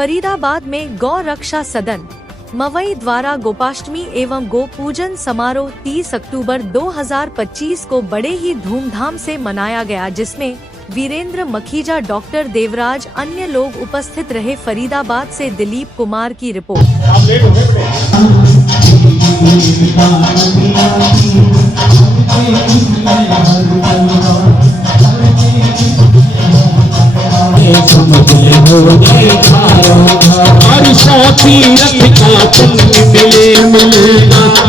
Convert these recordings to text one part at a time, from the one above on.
फरीदाबाद में गौ रक्षा सदन मवई द्वारा गोपाष्टमी एवं गो पूजन समारोह 30 अक्टूबर 2025 को बड़े ही धूमधाम से मनाया गया, जिसमें वीरेंद्र मखीजा, डॉक्टर देवराज, अन्य लोग उपस्थित रहे। फरीदाबाद से दिलीप कुमार की रिपोर्ट।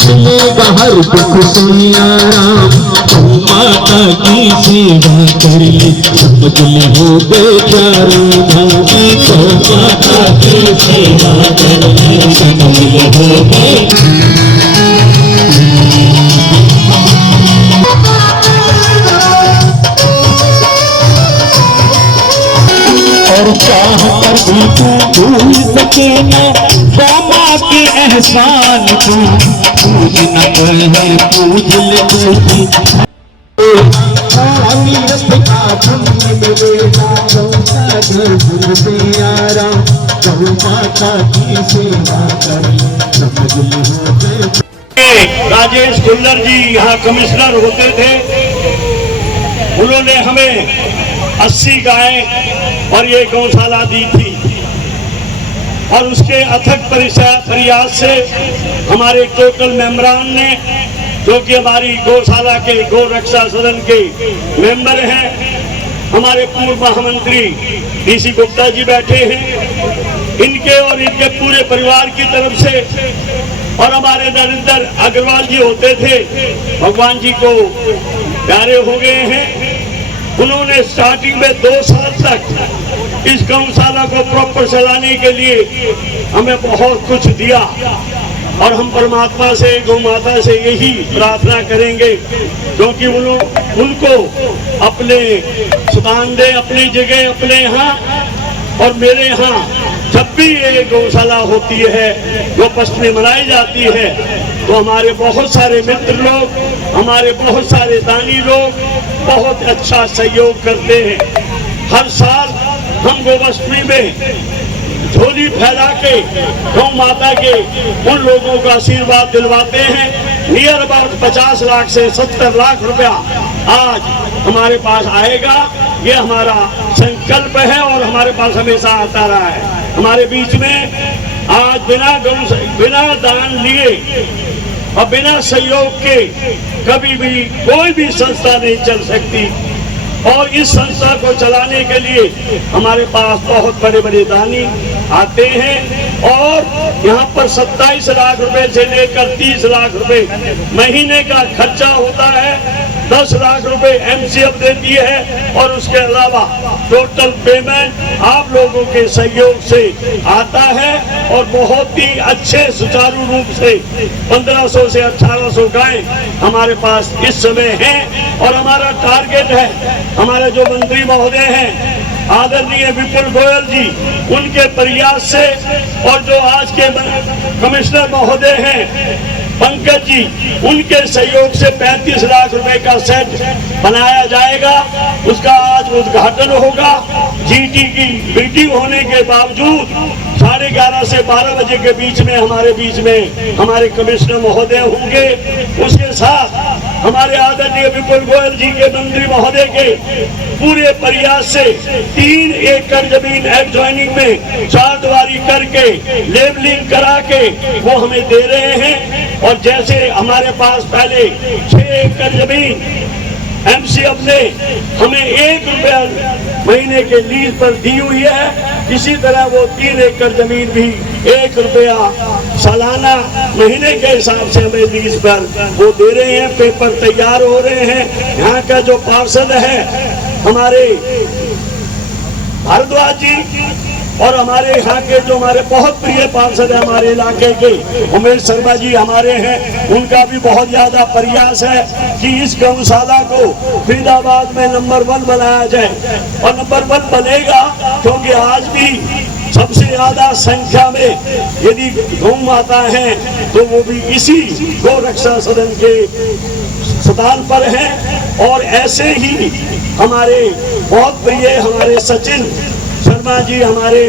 मिलेगा हर दुख सुनिया राम, माता की सेवा कर ले समझ ले हो बेचारा माता की सेवा कर ले समझ ले हो और चाह कर भी तू भूल सके न बाबा के एहसान को, पूज न कर पूज ले पूजी माता की सेवा कर समझ ले। राजेश कुल्लर जी यहाँ कमिश्नर होते थे, उन्होंने हमें 80 गायें और ये गौशाला दी थी और उसके अथक प्रयास से हमारे टोटल मेंबरान ने, जो कि हमारी गौशाला के गौ रक्षा सदन के मेंबर हैं, हमारे पूर्व महामंत्री डीसी गुप्ता जी बैठे हैं, इनके और इनके पूरे परिवार की तरफ से, और हमारे नरेंद्र अग्रवाल जी होते थे, भगवान जी को प्यारे हो गए हैं। उन्होंने स्टार्टिंग में 2 साल तक इस गौशाला को प्रॉपर चलाने के लिए हमें बहुत कुछ दिया और हम परमात्मा से, गौ माता से यही प्रार्थना करेंगे क्योंकि उनको अपने सुदान दे, अपनी जगह, अपने यहाँ और मेरे यहाँ जब भी ये गौशाला होती है, गोपाष्टमी मनाई जाती है, तो हमारे बहुत सारे मित्र लोग, हमारे बहुत सारे दानी लोग बहुत अच्छा सहयोग करते हैं। हर साल हम गोपाष्टमी में झोली फैला के गौ माता के उन लोगों का आशीर्वाद दिलवाते हैं। नियर अबाउट 50 लाख से 70 लाख रुपया आज हमारे पास आएगा, ये हमारा संकल्प है और हमारे पास हमेशा आता रहा है। हमारे बीच में आज बिना दान लिए और बिना सहयोग के कभी भी कोई भी संस्था नहीं चल सकती, और इस संस्था को चलाने के लिए हमारे पास बहुत बड़े बड़े दानी आते हैं और यहाँ पर 27 लाख रुपए से लेकर 30 लाख रुपए महीने का खर्चा होता है। 10 लाख रुपए एमसीएफ देती है और उसके अलावा टोटल पेमेंट आप लोगों के सहयोग से आता है और बहुत ही अच्छे सुचारू रूप से 1500 से 1800 गायें हमारे पास इस समय हैं। और हमारा टारगेट है, हमारे जो मंत्री महोदय हैं आदरणीय विपुल गोयल जी, उनके प्रयास से, और जो आज के कमिश्नर महोदय हैं पंकज जी, उनके सहयोग से 35 लाख रुपए का सेट बनाया जाएगा। उसका आज उद्घाटन होगा। जीटी की मीटिंग होने के बावजूद 11:30 से 12 बजे के बीच में हमारे कमिश्नर महोदय होंगे। उसके साथ हमारे आदरणीय विपुल गोयल जी के मंत्री महोदय के पूरे प्रयास से 3 एकड़ जमीन एडजॉइनिंग में 4 दीवारी करके लेबलिंग करा के वो हमें दे रहे हैं। और जैसे हमारे पास पहले 6 एकड़ जमीन एमसीएफ ने हमें 1 रुपया महीने के लीज पर दी हुई है, इसी तरह वो 3 एकड़ जमीन भी 1 रुपया सालाना महीने के हिसाब से हमें लीज पर वो दे रहे हैं। पेपर तैयार हो रहे हैं। यहाँ का जो पार्षद है हमारे भारद्वाज जी, और हमारे यहाँ के जो हमारे बहुत प्रिय पार्षद है हमारे इलाके के उमेश शर्मा जी हमारे हैं, उनका भी बहुत ज्यादा प्रयास है कि इस गौशाला को फरीदाबाद में नंबर 1 बनाया जाए। और नंबर 1 बनेगा क्योंकि आज भी सबसे ज्यादा संख्या में यदि गौ माता है तो वो भी इसी गौ रक्षा सदन के स्थान पर हैं। और ऐसे ही हमारे बहुत प्रिय हमारे सचिन शर्मा जी हमारे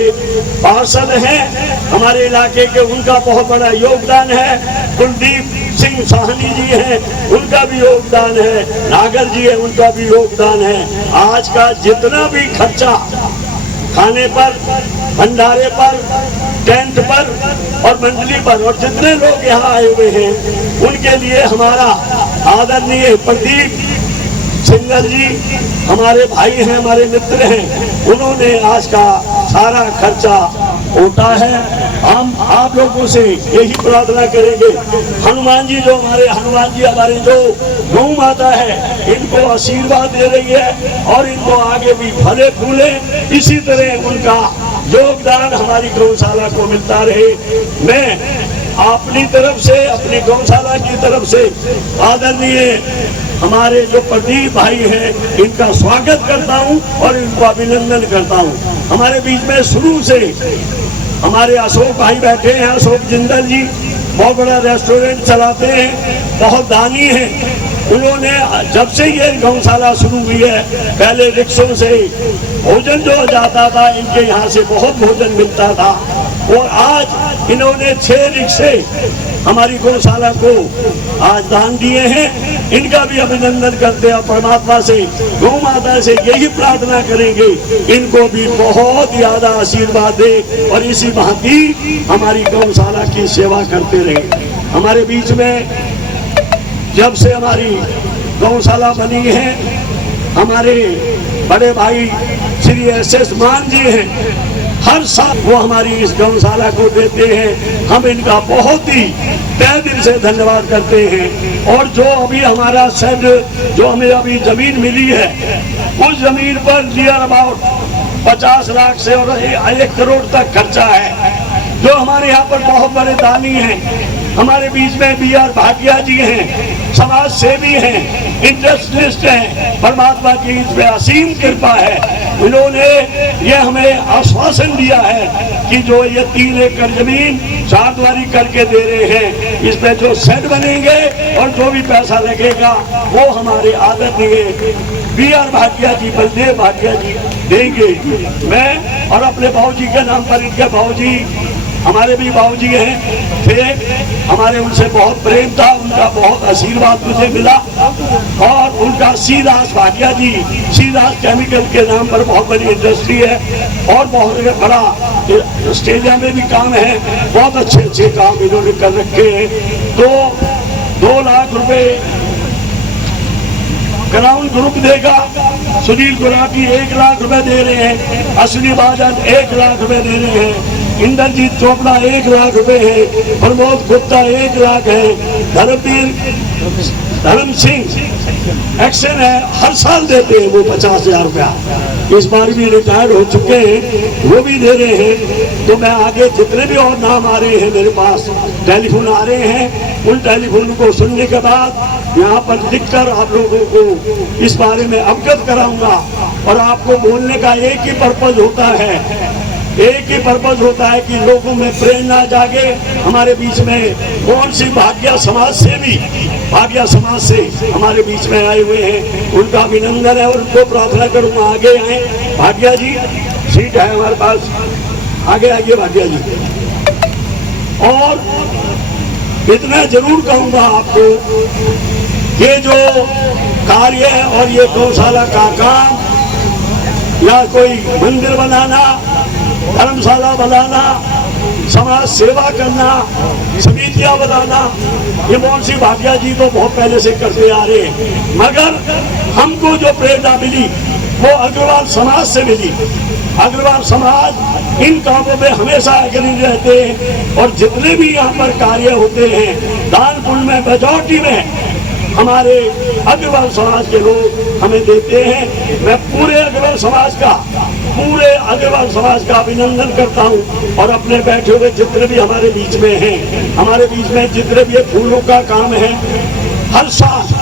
पार्षद हैं हमारे इलाके के, उनका बहुत बड़ा योगदान है। कुलदीप सिंह साहनी जी हैं, उनका भी योगदान है। नागर जी है, उनका भी योगदान है। आज का जितना भी खर्चा खाने पर, भंडारे पर, टेंट पर और मंडली पर, और जितने लोग यहाँ आए हुए हैं उनके लिए हमारा आदरणीय प्रदीप सिंगल जी हमारे भाई हैं, हमारे मित्र हैं, उन्होंने आज का सारा खर्चा उठा है। हम आप लोगों से यही प्रार्थना करेंगे, हनुमान जी जो हमारे जो गौ माता है, इनको आशीर्वाद दे रही है और इनको आगे भी फले फूले, इसी तरह उनका योगदान हमारी गौशाला को मिलता रहे। मैं अपनी तरफ से, अपनी गौशाला की तरफ से आदरणीय हमारे जो प्रदीप भाई हैं, इनका स्वागत करता हूं और इनको अभिनंदन करता हूं। हमारे बीच में शुरू से हमारे अशोक भाई बैठे हैं, अशोक जिंदल जी बहुत बड़ा रेस्टोरेंट चलाते हैं, बहुत दानी हैं। उन्होंने जब से ये गौशाला शुरू हुई है, पहले रिक्शों से भोजन जो जाता था, इनके यहाँ से बहुत भोजन मिलता था, और आज इन्होंने 6 रिक्शे हमारी गौशाला को आज दान दिए हैं। इनका भी अभिनंदन करते हैं। परमात्मा से, गौ माता से यही प्रार्थना करेंगे, इनको भी बहुत ज्यादा आशीर्वाद दे और इसी भांति हमारी गौशाला की सेवा करते रहे। हमारे बीच में जब से हमारी गौशाला बनी है, हमारे बड़े भाई श्री SS मान जी हैं, हर साल वो हमारी इस गौशाला को देते हैं। हम इनका बहुत ही तहे दिल से धन्यवाद करते हैं। और जो अभी हमारा शेड, जो हमें अभी जमीन मिली है, उस जमीन पर नियर अबाउट 50 लाख से और 1 करोड़ तक खर्चा है। जो हमारे यहाँ पर बहुत बड़े दानी हैं, हमारे बीच में BR भाटिया जी हैं, समाज सेवी हैं, इंडस्ट्रियलिस्ट हैं, परमात्मा की इस पे असीम कृपा है। उन्होंने ये हमें आश्वासन दिया है कि जो ये 3 एकड़ जमीन 4 द्वारी करके दे रहे हैं, इसमें जो शेड बनेंगे और जो भी पैसा लगेगा वो हमारे आदरणीय BR भाटिया जी, बलदेव भाटिया जी देंगे। मैं और अपने बाबूजी के नाम पर, इनके बाबूजी हमारे भी बाबूजी हैं, थे, हमारे उनसे बहुत प्रेम था, उनका बहुत आशीर्वाद मुझे मिला। और उनका सीदास भाटिया जी, सीदास केमिकल के नाम पर बहुत बड़ी इंडस्ट्री है और बहुत बड़ा ऑस्ट्रेलिया में भी काम है, बहुत अच्छे अच्छे काम इन्होंने कर रखे हैं। तो 2 लाख रुपए क्राउन ग्रुप देगा, सुनील गुलाटी 1 लाख रुपए दे रहे हैं, अश्विनी महाजन 1 लाख रुपए दे रहे हैं, इंद्रजीत चोपड़ा 1 लाख रुपए है, प्रमोद गुप्ता 1 लाख है, धर्म सिंह एक्शन है, हर साल देते हैं वो 50,000 रुपया। इस बार भी रिटायर्ड हो चुके हैं, वो भी दे रहे हैं। तो मैं आगे जितने भी और नाम आ रहे हैं, मेरे पास टेलीफोन आ रहे हैं, उन टेलीफोन को सुनने के बाद यहाँ पर लिखकर आप लोगों को इस बारे में अवगत कराऊंगा। और आपको बोलने का एक ही पर्पज होता है, एक ही पर्पज होता है कि लोगों में प्रेरणा जागे। हमारे बीच में कौन सी भाटिया समाज से भी, भाटिया समाज से हमारे बीच में आए हुए हैं, उनका अभिनंदन है और उनको प्रार्थना करूंगा आगे आए। भाटिया जी सीट है हमारे पास, आगे आइए भाटिया जी। और इतना जरूर कहूंगा आपको, ये जो कार्य है और ये गौशाला का काम, या कोई मंदिर बनाना, धर्मशाला बनाना, समाज सेवा करना, समितियां बनाना, ये मोहन सिंह भाटिया जी तो बहुत पहले से करते आ रहे हैं। मगर हमको जो प्रेरणा मिली वो अग्रवाल समाज से मिली। अग्रवाल समाज इन कामों में हमेशा अग्रणी रहते हैं और जितने भी यहाँ पर कार्य होते हैं, दान पुण्य में मेजॉरिटी में हमारे अग्रवाल समाज के लोग हमें देते हैं। मैं पूरे अग्रवाल समाज का अभिनंदन करता हूं। और अपने बैठे हुए जितने भी हमारे बीच में हैं, हमारे बीच में जितने भी फूलों का काम है, हर साल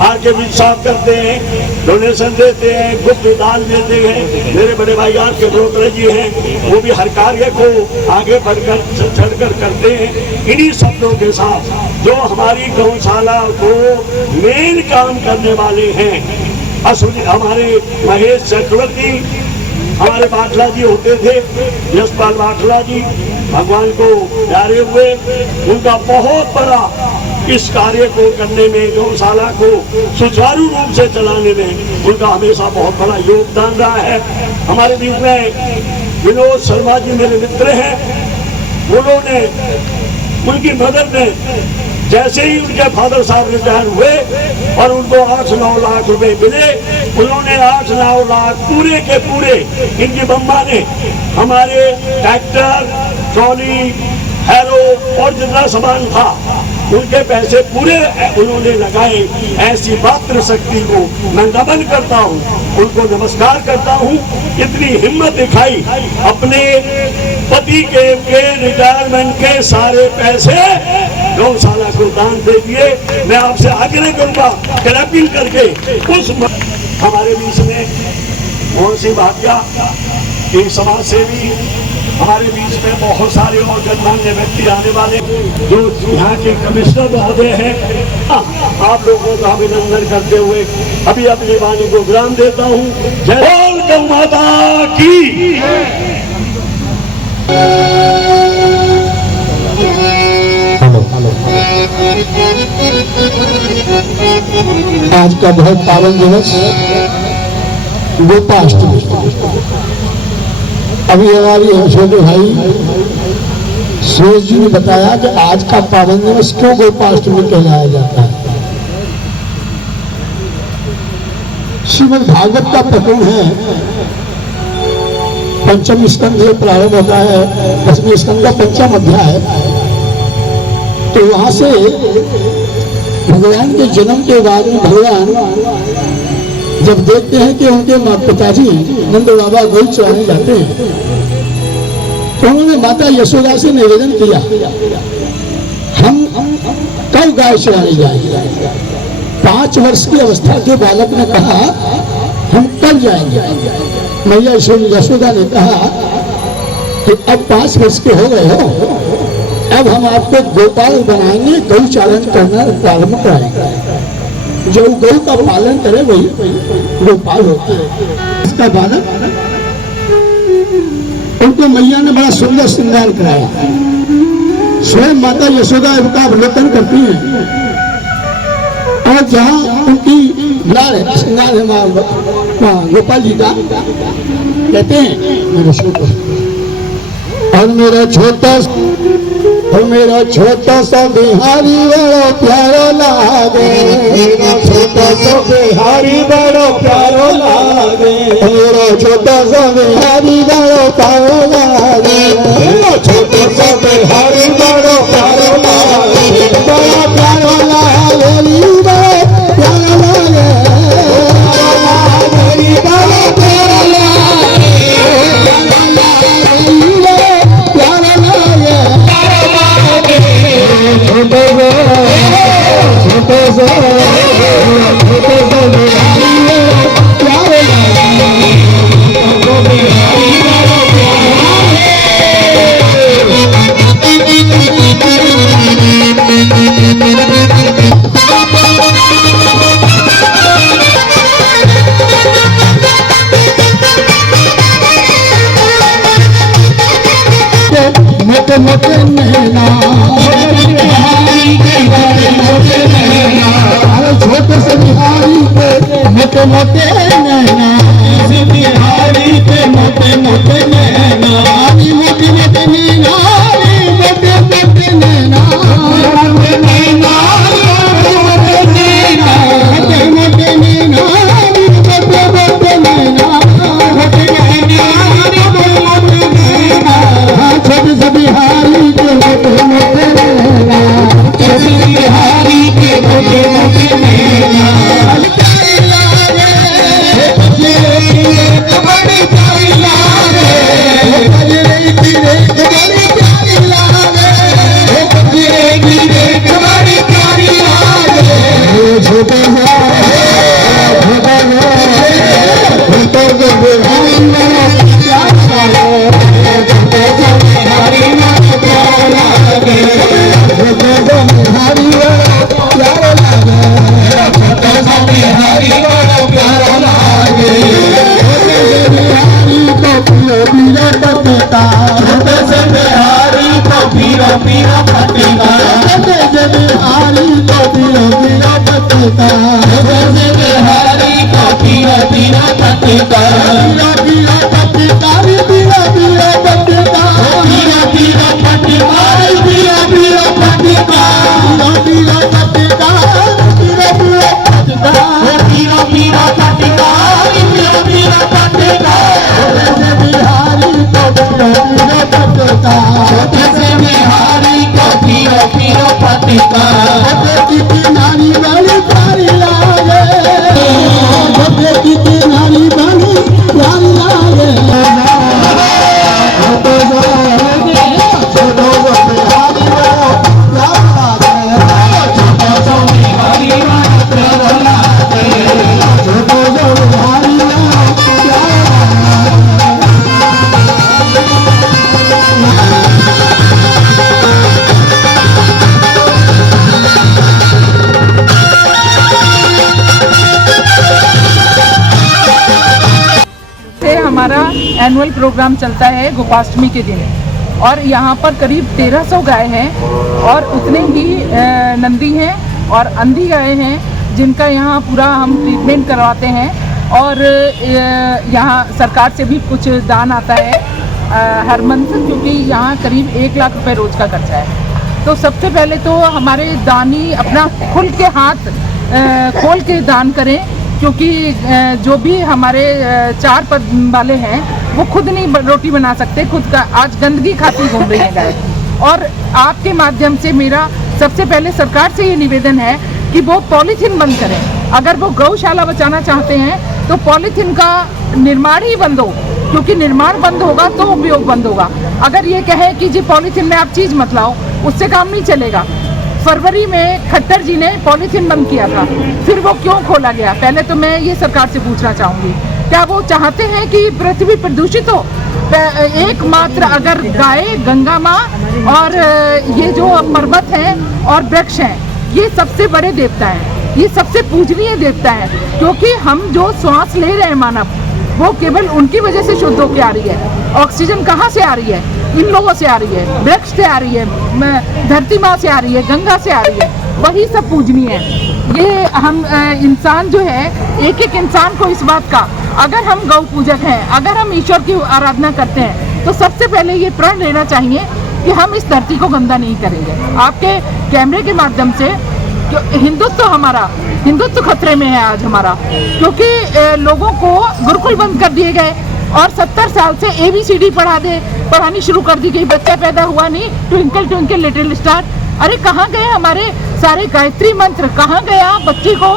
आके भी साफ करते हैं, डोनेशन देते हैं, गुप्त दान देते हैं। मेरे बड़े भाई आर के ब्रोकर जी हैं, वो भी हर कार्य को आगे बढ़कर चढ़कर करते हैं। इन्हीं शब्दों के साथ जो हमारी गौशाला को मेन काम करने वाले हैं, हमारे महेश चक्रवर्ती, हमारे बाटला जी होते थे, यशपाल बाटला जी भगवान को प्यारे हुए। उनका बहुत बड़ा इस कार्य को करने में, गौशाला को सुचारू रूप से चलाने में उनका हमेशा बहुत बड़ा योगदान रहा है। हमारे बीच में विनोद शर्मा जी मेरे मित्र हैं। उन्होंने, उनकी मदद ने, जैसे ही उनके फादर साहब रिटायर हुए और उनको 8-9 लाख रुपए मिले, उन्होंने 8-9 लाख पूरे के पूरे, इनकी बम्मा ने हमारे ट्रैक्टर, ट्रॉली, हैरो और जितना सामान था उनके पैसे पूरे उन्होंने लगाए। ऐसी मातृ शक्ति को मैं नमन करता हूँ, उनको नमस्कार करता हूँ। इतनी हिम्मत दिखाई, अपने पति के रिटायरमेंट के सारे पैसे गौशाला को दान दे दिए। मैं आपसे आग्रह करूंगा कि अपील करके उस हमारे बीच में मोहन सिंह भाटिया एक समाज सेवी, हमारे बीच में बहुत सारे और गणमान्य व्यक्ति आने वाले, जो यहाँ के कमिश्नर महोदय हैं। आप लोगों का अभिनंदन करते हुए अभी अपनी वाणी को विराम देता हूँ। जय बोल गौ माता की। आज का बहुत पावन दिवस गोपाष्टमी। अभी हमारी छोटे भाई सूरज जी ने बताया कि आज का पावन दिवस क्यों गोपाष्टमी कहलाया जाता है। श्रीमद् भागवत का प्रकरण है, पंचम स्कंध से प्रारंभ होता है, 10वें स्कंध का 5वां अध्याय। तो वहां से भगवान के जन्म के बाद में भगवान जब देखते हैं कि उनके पिताजी नंद बाबा गौ चराने जाते हैं, तो उन्होंने माता यशोदा से निवेदन किया, हम कब गाय चराने जाएंगे। 5 वर्ष की अवस्था के बालक ने कहा हम कल जाएंगे। मैया यशोदा ने कहा कि अब 5 वर्ष के हो गए हो, अब हम आपको गोपाल बनाएंगे, गौ चालन करना प्रारंभ कराएंगे। जो गौ का पालन करे वही गोपाल होता है। इसका बालक, उनको मैया ने बड़ा सुंदर श्रृंगार कराया। स्वयं माता यशोदा का अवलोकन करती है और जहाँ उनकी लाल है, श्रृंगार है गोपाल जी का, कहते हैं और मेरा छोटा सा बिहारी बड़ो प्यारो लागे, मेरा छोटा सा बिहारी बड़ो प्यारो लागे, मेरा छोटा सा बिहारी बड़ो प्यारो लागे, मेरा छोटा सा बिहारी बड़ो प्यारो लागे, बड़ा प्यारो लागे, बड़ा प्यारो लागे, मोटे नैना छोटे से बिहारी पे मोटे मोटे नैना, बिहारी पे मोटे मोटे नैना, मोटे मोटे नैना, मोटे मोटे नैना, मोटे नैना, मोटे नैना, मोटे मोटे नैना, मोटे मोटे नैना, मोटे नैना, छोटे से बिहारी के मोटे मोटे नैना, छोटे बिहारी के मोटे मोटे नैना, बड़ी प्यारी लागे, पीरो पतिका जय बिहारी को पीरो पीरो पतिका जय बिहारी को पीरो पीरो पतिका पीरो पीरो पतिका पीरो पीरो पतिका पीरो पीरो पतिका पीरो पीरो पतिका पीरो पीरो पतिका पीरो पीरो पतिका पीरो पीरो पतिका पीरो पीरो पतिका जय बिहारी को पीरो पीरो पतिका छोटे से बिहारी को पीरो पीरो पतिका छोटे की नारी वाली प्यारी लागे छोटे की नारी वाली प्यारी लागे हमारा एनुअल प्रोग्राम चलता है गोपाष्टमी के दिन और यहाँ पर करीब 1300 गाय हैं और उतने ही नंदी हैं और अंधी गाय हैं जिनका यहाँ पूरा हम ट्रीटमेंट करवाते हैं और यहाँ सरकार से भी कुछ दान आता है हर मंथ, क्योंकि यहाँ करीब 1 लाख रुपए रोज का खर्चा है। तो सबसे पहले तो हमारे दानी अपना खुल के हाथ खोल के दान करें, क्योंकि जो भी हमारे 4 पद वाले हैं वो खुद नहीं रोटी बना सकते, खुद का आज गंदगी खाती घूम रही है गाय। और आपके माध्यम से मेरा सबसे पहले सरकार से ये निवेदन है कि वो पॉलीथीन बंद करें। अगर वो गौशाला बचाना चाहते हैं तो पॉलीथीन का निर्माण ही बंद हो, क्योंकि निर्माण बंद होगा तो उपयोग बंद होगा। अगर ये कहे कि जी पॉलीथीन में आप चीज़ मत लाओ, उससे काम नहीं चलेगा। फरवरी में खट्टर जी ने पॉलीथीन बंद किया था, फिर वो क्यों खोला गया? पहले तो मैं ये सरकार से पूछना चाहूँगी, क्या वो चाहते हैं कि पृथ्वी प्रदूषित हो? एकमात्र अगर गाय, गंगा माँ और ये जो पर्वत हैं और वृक्ष हैं, ये सबसे बड़े देवता हैं, ये सबसे पूजनीय देवता हैं, क्योंकि हम जो श्वास ले रहे हैं मानव, वो केवल उनकी वजह से शुद्ध होकर आ रही है। ऑक्सीजन कहाँ से आ रही है? इन लोगों से आ रही है, वृक्ष से आ रही है, धरती माँ से आ रही है, गंगा से आ रही है, वही सब पूजनीय है। ये हम इंसान जो है, एक एक इंसान को इस बात का, अगर हम गौ पूजक हैं, अगर हम ईश्वर की आराधना करते हैं, तो सबसे पहले ये प्रण लेना चाहिए कि हम इस धरती को गंदा नहीं करेंगे। आपके कैमरे के माध्यम से हिंदुत्व हमारा, हिंदुत्व खतरे में है आज हमारा, क्योंकि लोगों को गुरुकुल बंद कर दिए गए और 70 साल से ABCD पढ़ानी शुरू कर दी गई। बच्चा पैदा हुआ नहीं, ट्विंकल ट्विंकल लिटिल स्टार, अरे कहाँ गए हमारे सारे गायत्री मंत्र, कहाँ गया बच्चे को?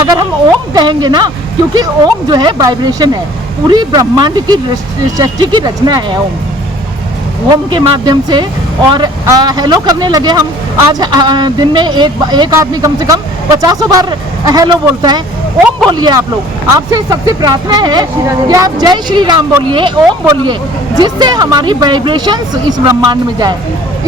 अगर हम ओम कहेंगे ना, क्योंकि ओम जो है वाइब्रेशन है, पूरी ब्रह्मांड की सृष्टि की रचना है ओम के माध्यम से। और हेलो करने लगे हम आज, दिन में एक आदमी कम से कम 50 बार हेलो बोलता है। ओम बोलिए आप लोग, आपसे सबसे प्रार्थना है कि आप जय श्री राम बोलिए, ओम बोलिए, जिससे हमारी वाइब्रेशंस इस ब्रह्मांड में जाए।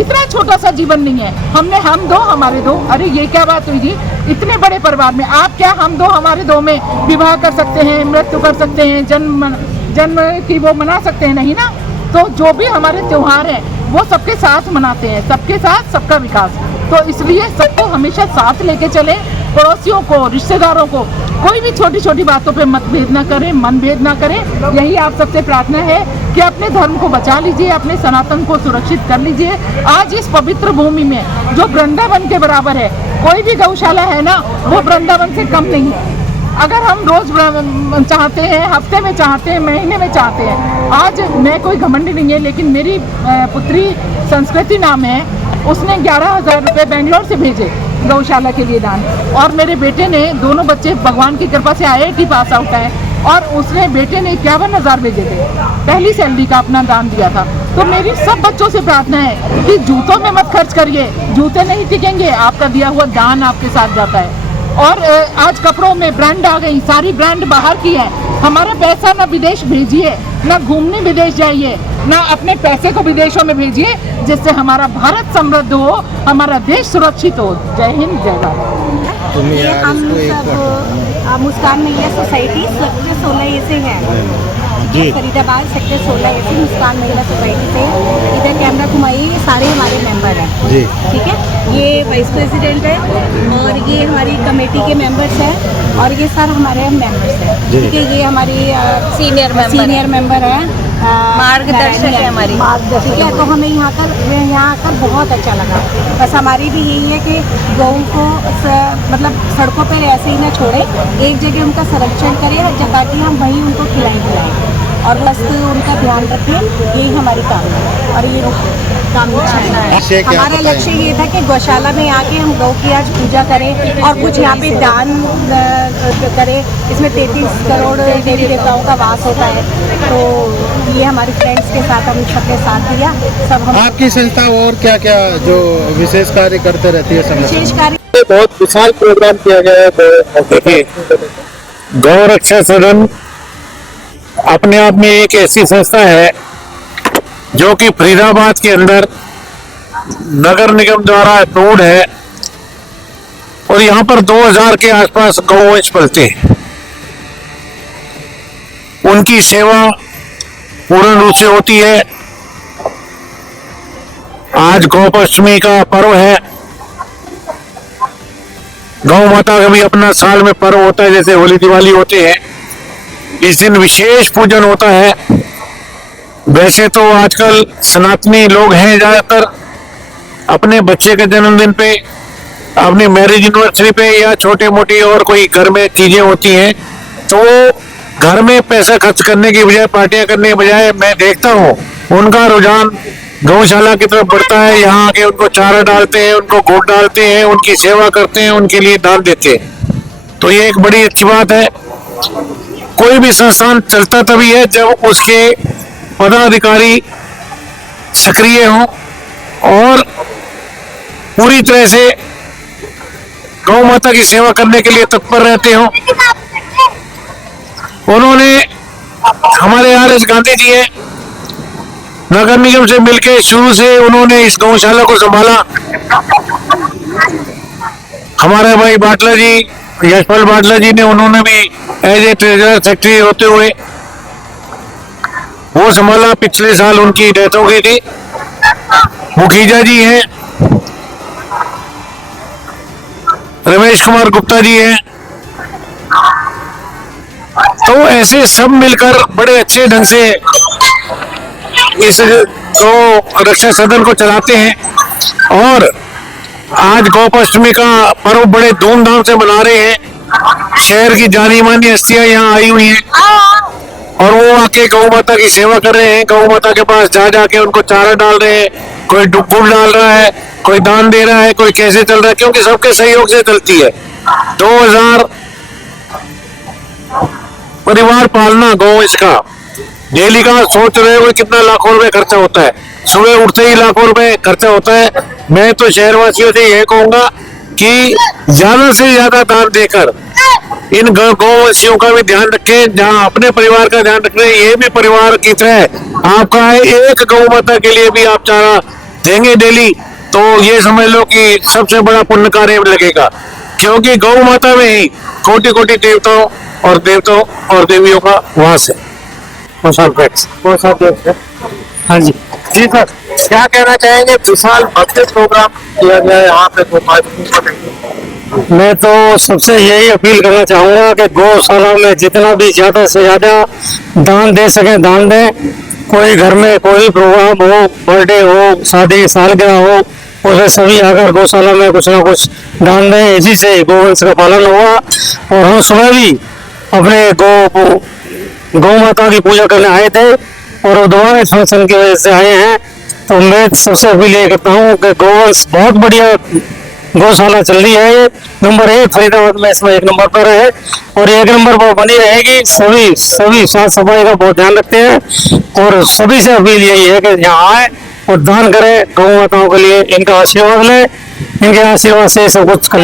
इतना छोटा सा जीवन नहीं है, हमने हम दो हमारे दो, अरे ये क्या बात हुई जी? इतने बड़े परिवार में आप क्या हम दो हमारे दो में विवाह कर सकते हैं, मृत्यु कर सकते हैं, जन्म की वो मना सकते हैं? नहीं ना। तो जो भी हमारे त्योहार हैं वो सबके साथ मनाते हैं, सबके साथ सबका विकास। तो इसलिए सबको हमेशा साथ लेके चले, पड़ोसियों को, रिश्तेदारों को कोई भी छोटी छोटी बातों पे मतभेद ना करें, मनभेद ना करें। यही आप सबसे प्रार्थना है कि अपने धर्म को बचा लीजिए, अपने सनातन को सुरक्षित कर लीजिए। आज इस पवित्र भूमि में जो वृंदावन के बराबर है, कोई भी गौशाला है ना, वो वृंदावन से कम नहीं है। अगर हम रोज चाहते हैं, हफ्ते में चाहते हैं, महीने में चाहते हैं, आज मैं कोई घमंडी नहीं है, लेकिन मेरी पुत्री संस्कृति नाम है, उसने 11,000 रुपये बेंगलोर से भेजे गौशाला के लिए दान। और मेरे बेटे ने, दोनों बच्चे भगवान की कृपा से IIT पास आउट है, और उसने बेटे ने 51,000 भेजे थे, पहली सैलरी का अपना दान दिया था। तो मेरी सब बच्चों से प्रार्थना है कि जूतों में मत खर्च करिए, जूते नहीं टिकेंगे, आपका दिया हुआ दान आपके साथ जाता है। और आज कपड़ों में ब्रांड आ गई, सारी ब्रांड बाहर की है। हमारा पैसा ना विदेश भेजिए, ना घूमने विदेश जाइए, ना अपने पैसे को विदेशों में भेजिए, जिससे हमारा भारत समृद्ध हो, हमारा देश सुरक्षित हो। जय हिंद, जय भारत। ये हम सब मुस्कान महिला सोसाइटी सेक्टर 16A से हैं, फरीदाबाद सेक्टर 16A से मुस्कान महिला सोसाइटी से। इधर कैमरा घुमाइए, ये सारे हमारे मेंबर हैं। जी। ठीक है, ये वाइस प्रेसिडेंट है और ये हमारी कमेटी के मेंबर्स हैं और ये सर हमारे मेंबर्स हैं। जी। ठीक है, ये हमारी सीनियर मेंबर है, मार्गदर्शक है हमारी। ठीक है, तो हमें यहाँ आकर बहुत अच्छा लगा। बस हमारी भी यही है कि गऊ को मतलब सड़कों पर ऐसे ही ना छोड़े, एक जगह उनका संरक्षण करें ताकि हम वहीं उनको खिलाएं और बस उनका ध्यान रखें, यही हमारी कामना है और ये काम अच्छा है। हमारा लक्ष्य ये था कि गौशाला में आके हम गौ की आज पूजा करें और कुछ यहाँ पे दान करें। इसमें 33 करोड़ देवी देवताओं का वास होता है, तो ये हमारे फ्रेंड्स के साथ हम सबके साथ दिया। सब हम आपकी संस्था और क्या क्या जो विशेष कार्य करते रहती है संगठन? विशेष कार्य बहुत विशाल प्रोग्राम किया गया है। देखिए, गौ रक्षा सदन अपने आप में एक ऐसी संस्था है जो कि फरीदाबाद के अंदर नगर निगम द्वारा अप्रूव्ड है और यहाँ पर 2000 के आसपास गौवंश पलते हैं। उनकी सेवा पूर्ण रूप से होती है। आज गोपाष्टमी का पर्व है। गौ माता का भी अपना साल में पर्व होता है, जैसे होली दिवाली होते हैं। इस दिन विशेष पूजन होता है। वैसे तो आजकल सनातनी लोग हैं ज्यादातर अपने बच्चे के जन्मदिन पे, अपनी मैरिज एनिवर्सरी पे या छोटे मोटी और कोई घर में चीजें होती हैं तो घर में पैसा खर्च करने की बजाय, पार्टियां करने के बजाय, मैं देखता हूँ उनका रुझान गौशाला की तरफ बढ़ता है। यहाँ आके उनको चारा डालते हैं, उनको गोद डालते हैं, उनकी सेवा करते हैं, उनके लिए दान देते हैं। तो ये एक बड़ी अच्छी बात है। कोई भी संस्थान चलता तभी है जब उसके पदाधिकारी सक्रिय हों और पूरी तरह से गौ माता की सेवा करने के लिए तत्पर रहते हों। उन्होंने, हमारे आर.एस. गांधी जी हैं, नगर निगम से मिलकर शुरू से उन्होंने इस गौशाला को संभाला। हमारे भाई बाटला जी, यशपाल बाटला जी ने, उन्होंने भी एज ए ट्रेजरर सेक्रेटरी होते हुए वो संभाला। पिछले साल उनकी डेथ हो गई थी। मुखीजा जी हैं, रमेश कुमार गुप्ता जी हैं। तो ऐसे सब मिलकर बड़े अच्छे ढंग से इस गौ रक्षा सदन को चलाते हैं और आज गोपाष्टमी का पर्व बड़े धूमधाम से मना रहे हैं। शहर की जानी मानी हस्तियां यहाँ आई हुई हैं और वो आके गौ माता की सेवा कर रहे हैं। गौ माता के पास जा जाके उनको चारा डाल रहे हैं, कोई गुड़ डाल रहा है, कोई दान दे रहा है, कोई कैसे चल रहा है, क्योंकि सबके सहयोग से चलती है। 2000 परिवार पालना गौ इसका डेली का सोच रहे हो कितना लाखों रुपए खर्चा होता है। सुबह उठते ही लाखों रुपए खर्चा होता है। मैं तो शहरवासियों से यह कहूंगा कि ज्यादा से ज्यादा दान देकर इन गौवंशियों का भी ध्यान रखें। जहां अपने परिवार का ध्यान रख रहे हैं, ये भी परिवार की तरह आपका है। एक गौ माता के लिए भी आप चारा देंगे डेली तो ये समझ लो कि सबसे बड़ा पुण्य कार्य लगेगा, क्योंकि गौ माता में ही कोटि कोटि देवताओं और देवियों का वास है। हाँ जी जी सर, क्या कहना चाहेंगे? विशाल भव्य प्रोग्राम किया गया है यहाँ पे। मैं तो सबसे यही अपील करना चाहूंगा कि गौशाला में जितना भी ज्यादा से ज्यादा दान दे सके दान दें। कोई घर में कोई प्रोग्राम हो, बर्थडे हो, शादी सालगिरह हो, उसे सभी आकर गौशाला में कुछ ना कुछ दान दें। इसी से गौवंश का पालन होगा और हम सुबह भी अपने गौ माता की पूजा करने आए थे और दोबारा इस फंक्शन की वजह से आए हैं। तो मैं सबसे अपील ये करता हूँ कि गौवंश बहुत बढ़िया गौशाला चल रही है। नंबर 1 फरीदाबाद में इसमें 1 नंबर पर है और 1 नंबर पर बनी रहेगी। सभी साफ सफाई का बहुत ध्यान रखते हैं और सभी से अपील यही है कि यहाँ आए और दान करें, गौ माताओं के लिए इनका आशीर्वाद लें। इनके आशीर्वाद से सब कुछ कर